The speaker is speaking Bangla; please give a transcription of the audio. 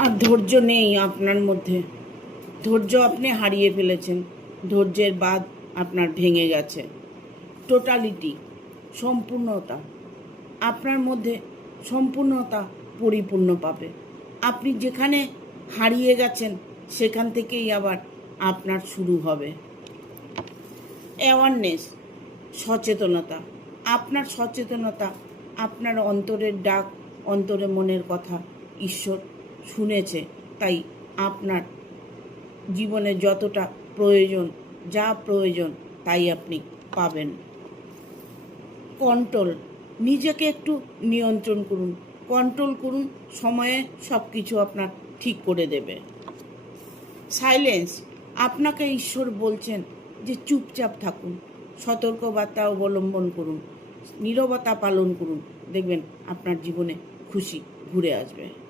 আর ধৈর্য নেই আপনার মধ্যে। ধৈর্য আপনি হারিয়ে ফেলেছেন। ধৈর্যের বাঁধ আপনার ভেঙে গেছে। টোটালিটি, সম্পূর্ণতা, আপনার মধ্যে সম্পূর্ণতা পরিপূর্ণ পাবে। আপনি যেখানে হারিয়ে গেছেন সেখান থেকেই আবার আপনার শুরু হবে। অ্যাওয়ারনেস, সচেতনতা, আপনার সচেতনতা, আপনার অন্তরের ডাক, অন্তরে মনের কথা ঈশ্বর শুনেছে। তাই আপনার জীবনে যতটা প্রয়োজন, যা প্রয়োজন তাই আপনি পাবেন। কন্ট্রোল, নিজেকে একটু নিয়ন্ত্রণ করুন, কন্ট্রোল করুন, সময়ে সব কিছু আপনার ঠিক করে দেবে। সাইলেন্স, আপনাকে ঈশ্বর বলছেন যে চুপচাপ থাকুন, সতর্কবার্তা অবলম্বন করুন, নীরবতা পালন করুন, দেখবেন আপনার জীবনে খুশি ঘুরে আসবে।